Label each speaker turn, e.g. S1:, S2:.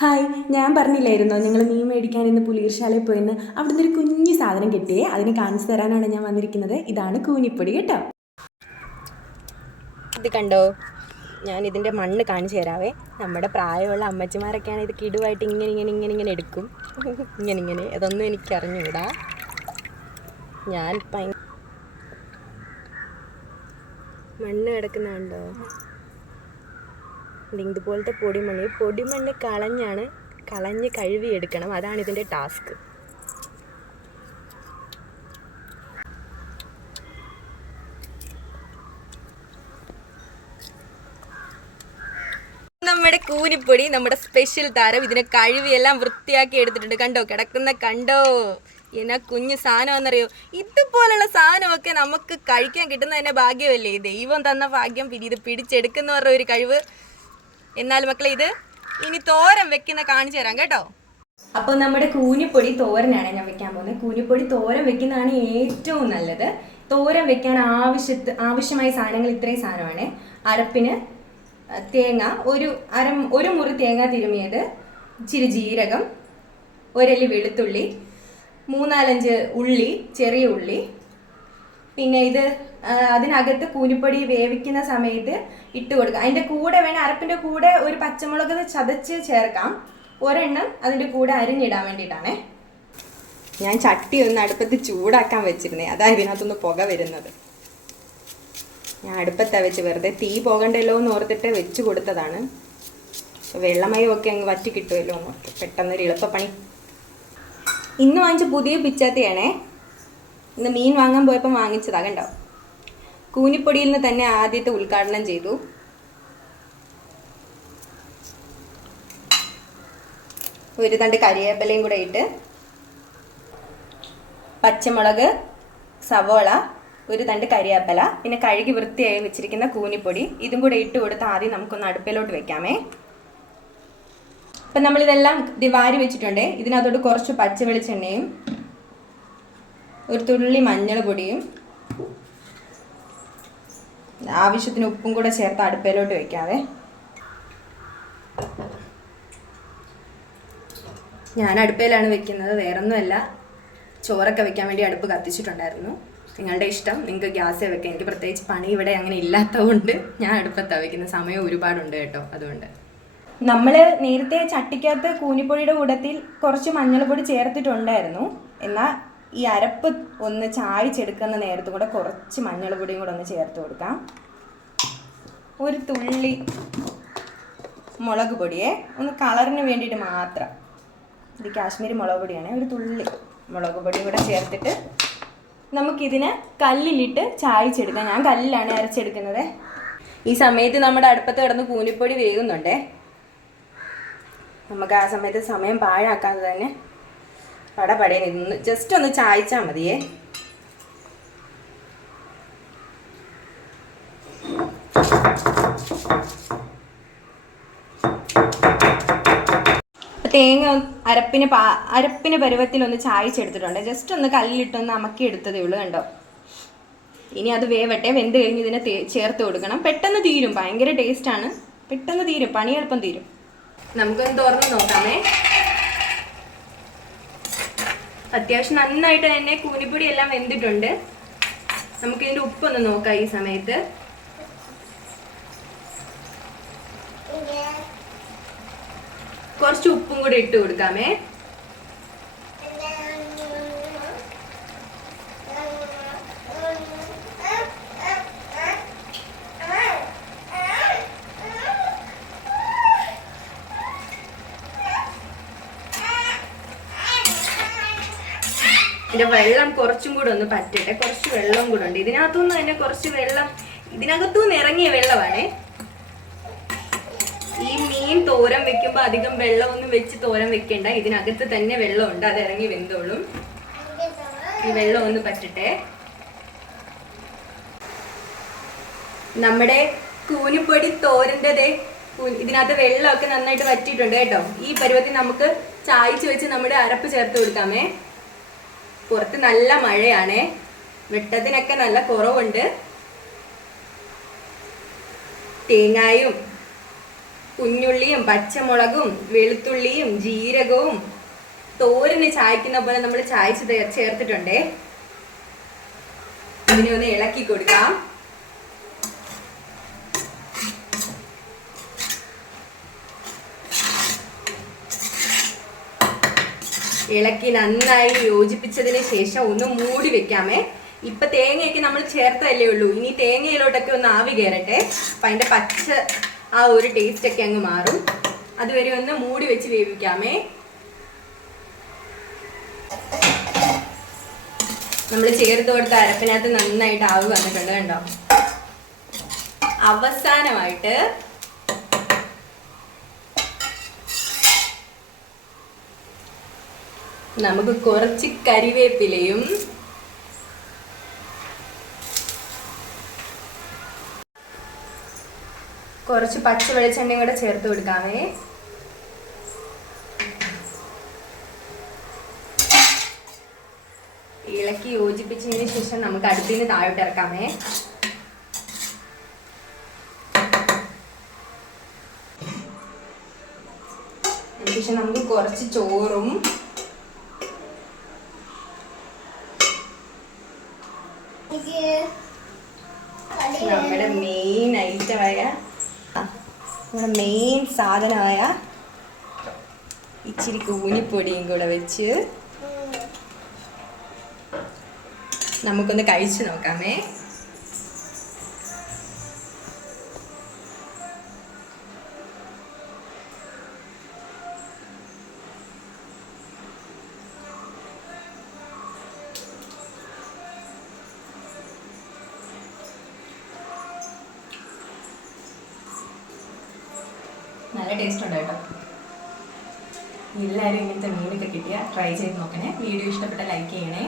S1: Hi ഞാൻ പറഞ്ഞില്ലായിരുന്നോ നിങ്ങൾ മീൻ മേടിക്കാൻ ഇന്ന് പുലീർശാലയിൽ പോയിന്ന്? അവിടുന്ന് ഒരു കുഞ്ഞു സാധനം കിട്ടിയേ അതിന് കാണിച്ചു തരാനാണ് ഞാൻ വന്നിരിക്കുന്നത്. ഇതാണ് കൂനിപ്പൊടി കേട്ടോ. ഇത് കണ്ടോ? ഞാൻ ഇതിന്റെ മണ്ണ് കാണിച്ചു തരാവേ. നമ്മുടെ പ്രായമുള്ള അമ്മച്ചിമാരൊക്കെയാണ് ഇത് കിടുവായിട്ട് ഇങ്ങനെ ഇങ്ങനെ ഇങ്ങനെ ഇങ്ങനെ എടുക്കും. ഇങ്ങനെ ഇങ്ങനെ. അതൊന്നും എനിക്ക് അറിഞ്ഞുകൂടാ ഞാൻ മണ്ണ് കിടക്കുന്നുണ്ടോ? ഇതുപോലത്തെ പൊടിമണ്ണ്. ഈ പൊടിമണ്ണ് കളഞ്ഞാണ് കളഞ്ഞ് കഴുകി എടുക്കണം. അതാണ് ഇതിന്റെ ടാസ്ക്. നമ്മുടെ കൂനിപ്പൊടി നമ്മുടെ സ്പെഷ്യൽ താരം ഇതിനെ കഴുകിയെല്ലാം വൃത്തിയാക്കി എടുത്തിട്ടുണ്ട്. കണ്ടോ? കിടക്കുന്ന കണ്ടോ? എന്നാ കുഞ്ഞു സാധനമെന്നറിയോ ഇതുപോലുള്ള സാധനമൊക്കെ നമുക്ക് കഴിക്കാൻ കിട്ടുന്ന തന്നെ ഭാഗ്യമല്ലേ? ദൈവം തന്ന ഭാഗ്യം പിന്നെ ഇത് പിടിച്ചെടുക്കുന്നവരുടെ ഒരു കഴിവ് എന്നാൽ മക്കളെ ഇത് ഇനി തോരൻ വെക്കുന്ന കാണിച്ചു തരാം കേട്ടോ. അപ്പോൾ നമ്മുടെ കൂനിപ്പൊടി തോരനാണ് ഞാൻ വെക്കാൻ പോകുന്നത്. കൂനിപ്പൊടി തോരൻ വെക്കുന്നതാണ് ഏറ്റവും നല്ലത്. തോരൻ വെക്കാൻ ആവശ്യത്ത് ആവശ്യമായ സാധനങ്ങൾ ഇത്രയും സാധനമാണ്. അരപ്പിന് തേങ്ങ ഒരു അര ഒരു മുറി തേങ്ങ തിരുമിയത് ഇച്ചിരി ജീരകം ഒരല്ലി വെളുത്തുള്ളി മൂന്നാലഞ്ച് ഉള്ളി ചെറിയ ഉള്ളി പിന്നെ ഇത് അതിനകത്ത് കൂനിപ്പൊടി വേവിക്കുന്ന സമയത്ത് ഇട്ട് കൊടുക്കുക. അതിന്റെ കൂടെ വേണേൽ അരപ്പിന്റെ കൂടെ ഒരു പച്ചമുളക് ചതച്ച് ചേർക്കാം. ഒരെണ്ണം അതിന്റെ കൂടെ അരിഞ്ഞിടാൻ വേണ്ടിയിട്ടാണേ. ഞാൻ ചട്ടി ഒന്ന് അടുപ്പത്ത് ചൂടാക്കാൻ വെച്ചിരുന്നേ. അതാ ഇതിനകത്തൊന്ന് പുക വരുന്നത്. ഞാൻ അടുപ്പത്താണ് വെച്ച് വെറുതെ തീ പോകണ്ടല്ലോ എന്ന് ഓർത്തിട്ട് വെച്ച് കൊടുത്തതാണ്. വെള്ളമയമൊക്കെ അങ്ങ് വറ്റി കിട്ടുമല്ലോ എന്ന് ഓർത്ത്. പെട്ടെന്നൊരു എളുപ്പപ്പണി ഇന്ന് വാങ്ങിച്ച പുതിയ പിച്ചാത്തിയാണേ. ഇന്ന് മീൻ വാങ്ങാൻ പോയപ്പോൾ വാങ്ങിച്ചതാ കണ്ടോ? കൂനിപ്പൊടിയിൽ നിന്ന് തന്നെ ആദ്യത്തെ ഉദ്ഘാടനം ചെയ്തു. ഒരു തണ്ട് കരിയേപ്പലയും കൂടെ ഇട്ട്. പച്ചമുളക് സവോള ഒരു തണ്ട് കരിയേപ്പല പിന്നെ കഴുകി വൃത്തിയായി വെച്ചിരിക്കുന്ന കൂനിപ്പൊടി. ഇതും കൂടെ ഇട്ട് കൊടുത്ത് ആദ്യം നമുക്കൊന്ന് അടുപ്പിലോട്ട് വെക്കാമേ. അപ്പം നമ്മളിതെല്ലാം വാരി വെച്ചിട്ടുണ്ട്. ഇതിനകത്തോട്ട് കുറച്ച് പച്ച വെളിച്ചെണ്ണയും ഒരു തുള്ളി മഞ്ഞൾ പൊടിയും ആവശ്യത്തിന് ഉപ്പും കൂടെ ചേർത്ത് അടുപ്പയിലോട്ട് വെക്കാവേ. ഞാൻ അടുപ്പയിലാണ് വെക്കുന്നത് വേറൊന്നുമല്ല. ചോറൊക്കെ വെക്കാൻ വേണ്ടി അടുപ്പ് കത്തിച്ചിട്ടുണ്ടായിരുന്നു. നിങ്ങളുടെ ഇഷ്ടം നിങ്ങൾക്ക് ഗ്യാസ് വെക്കാം. എനിക്ക് പ്രത്യേകിച്ച് പണി ഇവിടെ അങ്ങനെ ഇല്ലാത്തതുകൊണ്ട് ഞാൻ അടുപ്പത്താണ് വെക്കുന്ന സമയം ഒരുപാടുണ്ട് കേട്ടോ അതുകൊണ്ട്. നമ്മൾ നേരത്തെ ചട്ടിക്കകത്ത് കൂനിപ്പൊടിയുടെ കൂടത്തിൽ കുറച്ച് മഞ്ഞൾപ്പൊടി ചേർത്തിട്ടുണ്ടായിരുന്നു. എന്നാൽ ഈ അരപ്പ് ഒന്ന് ചായച്ചെടുക്കുന്ന നേരത്തും കൂടെ കുറച്ച് മഞ്ഞൾപ്പൊടിയും കൂടെ ഒന്ന് ചേർത്ത് കൊടുക്കാം. ഒരു തുള്ളി മുളക് പൊടിയെ ഒന്ന് കളറിന് വേണ്ടിയിട്ട് മാത്രം. ഇത് കാശ്മീരി മുളക് പൊടിയാണ്. ഒരു തുള്ളി മുളക് പൊടിയും കൂടെ ചേർത്തിട്ട് നമുക്കിതിനെ കല്ലിലിട്ട് ചായച്ചെടുക്കാം ഞാൻ കല്ലിലാണ് അരച്ചെടുക്കുന്നത്. ഈ സമയത്ത് നമ്മുടെ അടുപ്പത്ത് കിടന്ന് കൂനിപ്പൊടി വേകുന്നുണ്ടേ നമുക്ക് ആ സമയത്ത് സമയം പാഴാക്കാതെ തന്നെ പടപടയിൽ നിന്ന് ജസ്റ്റ് ഒന്ന് ചായച്ചാൽ മതിയേ. തേങ്ങ അരപ്പിന് പാ അരപ്പിന് പരുവത്തിൽ ഒന്ന് ചായച്ചെടുത്തിട്ടുണ്ട്. ജസ്റ്റ് ഒന്ന് കല്ലിട്ടൊന്ന് അമക്കി എടുത്തതേ ഉള്ളൂ കണ്ടോ? ഇനി അത് വേവട്ടെ വെന്ത് കഴിഞ്ഞ് ഇതിനെ ചേർത്ത് കൊടുക്കണം. പെട്ടെന്ന് തീരും ഭയങ്കര ടേസ്റ്റാണ് പെട്ടെന്ന് തീരും പണി എളുപ്പം തീരും. നമുക്കൊന്ന് തുറന്ന് നോക്കാമേ. അത്യാവശ്യം നന്നായിട്ട് തന്നെ കൂനിപ്പൊടി എല്ലാം വെന്തിട്ടുണ്ട്. നമുക്ക് ഇതിന്റെ ഉപ്പൊന്ന് നോക്കാം ഈ സമയത്ത്. കുറച്ച് ഉപ്പും കൂടെ ഇട്ട് കൊടുക്കാമേ. ഇതിന്റെ വെള്ളം കുറച്ചും കൂടെ ഒന്ന് പറ്റട്ടെ. കുറച്ച് വെള്ളം കൂടെ ഉണ്ട്. ഇതിനകത്തുനിന്ന് തന്നെ കുറച്ച് വെള്ളം ഇതിനകത്തുനിന്ന് ഇറങ്ങിയ വെള്ളമാണേ. ഈ മീൻ തോരൻ വെക്കുമ്പോൾ അധികം വെള്ളമൊന്നും വെച്ച് തോരൻ വെക്കണ്ട. ഇതിനകത്ത് തന്നെ വെള്ളമുണ്ട്. അത് ഇറങ്ങി വെന്തോളും. ഈ വെള്ളം ഒന്ന് പറ്റട്ടെ. നമ്മുടെ കൂനിപ്പൊടി തോരന്റെതേ ഇതിനകത്ത് വെള്ളമൊക്കെ നന്നായിട്ട് വറ്റിയിട്ടുണ്ട് കേട്ടോ. ഈ പരുവത്തിൽ നമുക്ക് ചായച്ച് വെച്ച് നമ്മുടെ അരപ്പ് ചേർത്ത് കൊടുക്കാമേ. പുറത്ത് നല്ല മഴയാണേ. വെട്ടത്തിനൊക്കെ നല്ല കുറവുണ്ട്. തേങ്ങായും കുഞ്ഞുള്ളിയും പച്ചമുളകും വെളുത്തുള്ളിയും ജീരകവും തോരന് ചായക്കുന്ന പോലെ നമ്മൾ ചായച്ച് ചേർത്തിട്ടുണ്ടേ. ഇതിനെ ഒന്ന് ഇളക്കി കൊടുക്കാം. ഇളക്കി നന്നായി യോജിപ്പിച്ചതിന് ശേഷം ഒന്ന് മൂടി വെക്കാമേ. ഇപ്പൊ തേങ്ങയൊക്കെ നമ്മൾ ചേർത്തല്ലേ ഉള്ളൂ. ഇനി തേങ്ങയിലോട്ടൊക്കെ ഒന്ന് ആവി കയറട്ടെ. അപ്പൊ അതിന്റെ പച്ച ആ ഒരു ടേസ്റ്റ് ഒക്കെ അങ്ങ് മാറും. അതുവരെ ഒന്ന് മൂടി വെച്ച് വേവിക്കാമേ. നമ്മൾ ചേർത്ത് കൊടുത്ത അരപ്പിനകത്ത് നന്നായിട്ട് ആവ് വന്നിട്ടുണ്ട് കണ്ടോ? അവസാനമായിട്ട് നമുക്ക് കുറച്ച് കരിവേപ്പിലയും കുറച്ച് പച്ച വെളിച്ചെണ്ണയും കൂടെ ചേർത്ത് കൊടുക്കാമേ ഇളക്കി യോജിപ്പിച്ചതിന് ശേഷം നമുക്ക് അടുപ്പിന് താഴോട്ട് ഇറക്കാമേ അതിനുശേഷം നമുക്ക് കുറച്ച് ചോറും നമ്മുടെ മെയിൻ ഐറ്റമായ ആ, നമ്മുടെ മെയിൻ സാധനമായ ഇച്ചിരി കൂനിപ്പൊടിയും കൂടെ വെച്ച് നമുക്കൊന്ന് കഴിച്ചു നോക്കാമേ. നല്ല ടേസ്റ്റ് ഉണ്ട് കേട്ടോ. എല്ലാവരും ഇങ്ങനത്തെ മീനൊക്കെ കിട്ടിയാൽ ട്രൈ ചെയ്ത് നോക്കണേ. വീഡിയോ ഇഷ്ടപ്പെട്ട ലൈക്ക് ചെയ്യണേ.